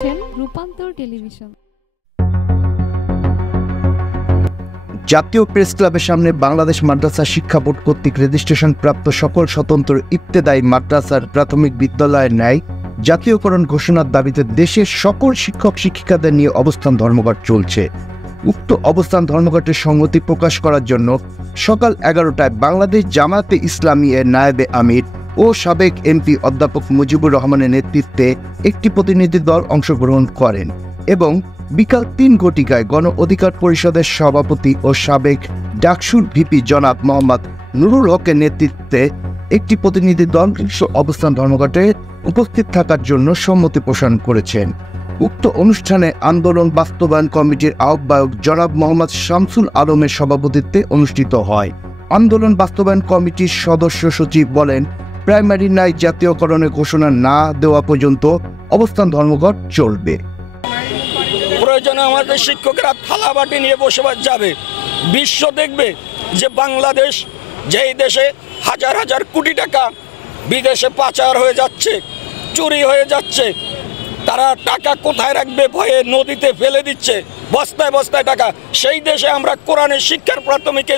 রূপান্তর টেলিভিশন। জাতীয় প্রেস ক্লাবের সামনে বাংলাদেশ মাদ্রাসা শিক্ষা বোর্ড কর্তৃক রেজিস্ট্রেশন প্রাপ্ত সকল স্বতন্ত্র ইবতেদায়ী মাদ্রাসার প্রাথমিক বিদ্যালয়ের ন্যায় জাতীয়করণ ঘোষণার দাবিতে দেশের সকল শিক্ষক শিক্ষিকাদের নিয়ে অবস্থান ধর্মঘট চলছে। উক্ত অবস্থান ধর্মঘটের সংহতি প্রকাশ করার জন্য সকাল 11টায় বাংলাদেশ জামায়াতে ইসলামী এর নায়েবে আমির ও সাবেক এমপি অধ্যাপক মুজিবুর রহমানের নেতৃত্বে একটি প্রতিনিধি দল অংশগ্রহণ করেন এবং বিকাল 3 ঘটিকায় গণ অধিকার পরিষদের সভাপতি ও সাবেক ডাকসুর ভিপি জনাব মোহাম্মদ নুরুল হকের নেতৃত্বে একটি প্রতিনিধি দল অবস্থান ধর্মঘটে উপস্থিত থাকার জন্য সম্মতি পোষণ করেছেন। উক্ত অনুষ্ঠানে আন্দোলন বাস্তবায়ন কমিটির আহ্বায়ক জনাব মোহাম্মদ শামসুল আলমের সভাপতিত্বে অনুষ্ঠিত হয়। আন্দোলন বাস্তবায়ন কমিটির সদস্য সচিব বলেন, প্রাইমারি ন্যায় জাতীয়করণের ঘোষণা না দেওয়া পর্যন্ত অবস্থান ধর্মঘট চলবে। প্রয়োজনে আমাদের শিক্ষকেরা থালাবাটি নিয়ে বসবাস যাবে। বিশ্ব দেখবে যে বাংলাদেশ যেই দেশে হাজার হাজার কোটি টাকা বিদেশে পাচার হয়ে যাচ্ছে, চুরি হয়ে যাচ্ছে, তারা টাকা কোথায় রাখবে ভয়ে নদীতে ফেলে দিচ্ছে, বস্তায় বস্তায় টাকা। সেই দেশে আমরা কোরআনের শিক্ষার প্রাথমিক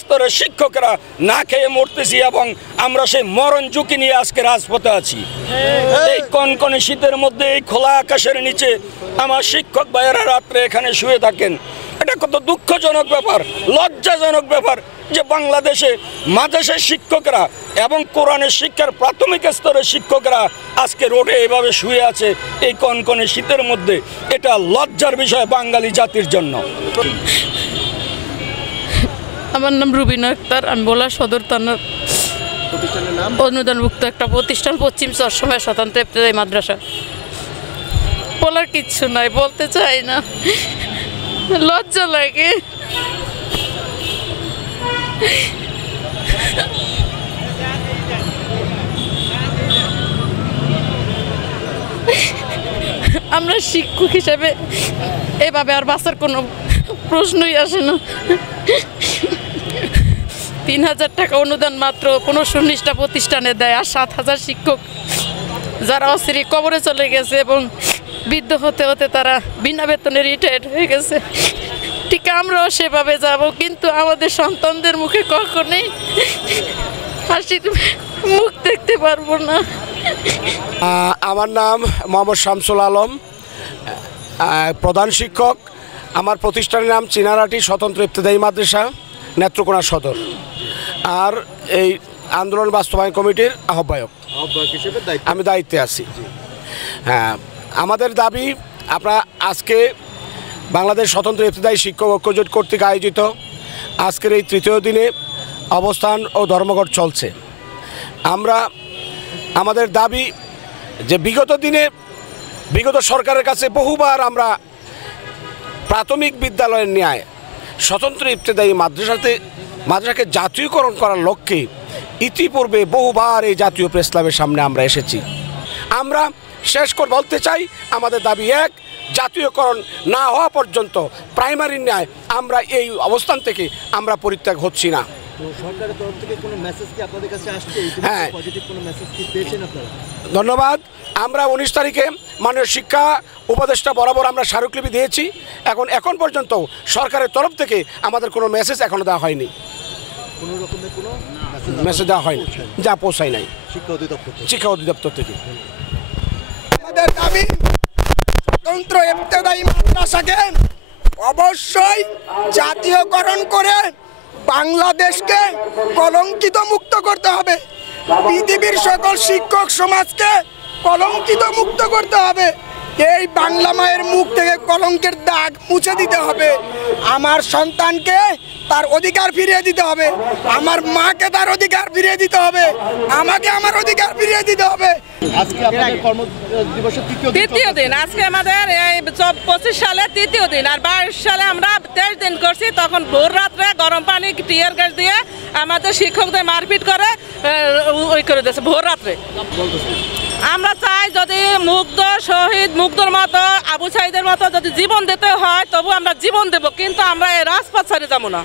স্তরের শিক্ষকেরা না খেয়ে মরতেছি এবং আমরা সেই মরণ ঝুঁকি নিয়ে আজকে রাজপথে আছি। এই কনকনে শীতের মধ্যে এই খোলা আকাশের নিচে আমার শিক্ষক ভাইয়েরা রাত্রে এখানে শুয়ে থাকেন। এটা কত দুঃখজনক ব্যাপার, লজ্জাজনক ব্যাপার যে বাংলাদেশে মাদ্রাসার শিক্ষকরা এবং কোরআনের শিক্ষার প্রাথমিক স্তরের শিক্ষকরা আজকে রোডে এভাবে শুয়ে আছে এই কনকনে শীতের মধ্যে। এটা লজ্জার বিষয় বাঙালি জাতির জন্য। আমার নাম রুবিনা আক্তার, আমি বলা সদর থানার অনুদানভুক্ত একটা প্রতিষ্ঠান পশ্চিম চরসময় স্বতন্ত্র ইবতেদায়ী মাদ্রাসা। বলার কিচ্ছু নাই, বলতে চাই না, লজ্জা লাগে। আমরা শিক্ষক হিসেবে এভাবে আর বাঁচার কোনো প্রশ্নই আসে না। 3000 টাকা অনুদান মাত্র কোনো সুনিষ্ঠা প্রতিষ্ঠানে দেয়, আর 7000 শিক্ষক যারা অস্থির কবরে চলে গেছে এবং বৃদ্ধ হতে হতে তারা বিনা বেতনে রিটায়ার্ড হয়ে গেছে। ঠিক আমরাও সেভাবে যাব, কিন্তু আমাদের সন্তানদের মুখে কখনোই হাসির মুখ দেখতে পারবো না। আমার নাম মোহাম্মদ শামসুল আলম, প্রধান শিক্ষক। আমার প্রতিষ্ঠানের নাম চিনারাটি স্বতন্ত্র ইবতেদায়ী মাদ্রাসা, নেত্রকোনা সদর, আর এই আন্দোলন বাস্তবায়ন কমিটির আহ্বায়ক হিসেবে আমি দায়িত্বে আছি। হ্যাঁ, আমাদের দাবি, আপনারা আজকে বাংলাদেশ স্বতন্ত্র ইবতেদায়ী শিক্ষক ঐক্যজোট কর্তৃক আয়োজিত আজকের এই তৃতীয় দিনে অবস্থান ও ধর্মঘট চলছে। আমরা আমাদের দাবি যে বিগত সরকারের কাছে বহুবার আমরা প্রাথমিক বিদ্যালয়ের ন্যায় স্বতন্ত্র ইবতেদায়ী মাদ্রাসাকে জাতীয়করণ করার লক্ষ্যে ইতিপূর্বে বহুবার এই জাতীয় প্রেস ক্লাবের সামনে আমরা এসেছি। আমরা শেষ করে বলতে চাই, আমাদের দাবি এক, জাতীয়করণ না হওয়া পর্যন্ত প্রাইমারি ন্যায় আমরা এই অবস্থান থেকে আমরা পরিত্যাগ হচ্ছি না। সরকারের তরফ থেকে কোনো মেসেজ কি আপনাদের কাছে আসছে? হ্যাঁ, পজিটিভ কোনো মেসেজ কি পেয়েছেন আপনারা? ধন্যবাদ। আমরা 19 তারিখে মাননীয় শিক্ষা উপদেষ্টা বরাবর আমরা স্মারকলিপি দিয়েছি। এখন পর্যন্ত সরকারের তরফ থেকে আমাদের কোনো মেসেজ এখনো দেওয়া হয়নি, কোনো রকমের কোনো মেসেজ দেওয়া হয়নি, যা পৌঁছায় নাই শিক্ষা অধিদপ্তর থেকে। আমাদের দাবি, স্বতন্ত্র ইবতেদায়ী মাদ্রাসাকে অবশ্যই জাতীয়করণ করে বাংলাদেশকে কলঙ্কিত মুক্ত করতে হবে। পৃথিবীর সকল শিক্ষক সমাজকে কলঙ্কিত মুক্ত করতে হবে। এই বাংলা মায়ের মুখ থেকে কলঙ্কের দাগ মুছে দিতে হবে। আমার সন্তানকে তার অধিকার ফিরিয়ে দিতে হবে, আমার মাকে তার অধিকার ফিরিয়ে দিতে হবে, আমাকে আমার অধিকার ফিরিয়ে দিতে হবে। আজকে আপনাদের কর্মদিবসের তৃতীয় দিন, আজকে আমাদের এই 25 সালে তৃতীয় দিন, আর 22 সালে আমরা 23 দিন করছি। তখন ভোর রাত্রে গরম পানি টিয়ার গ্যাস দিয়ে আমাদের শিক্ষকদের মারপিট করে ওই করে দিয়েছে ভোর রাত্রে। আমরা চাই যদি মুগ্ধর মতো আবু সাইদের মতো যদি জীবন দিতে হয় তবু আমরা জীবন দেব, কিন্তু আমরা এই রাজপথ ছেড়ে যাবো না।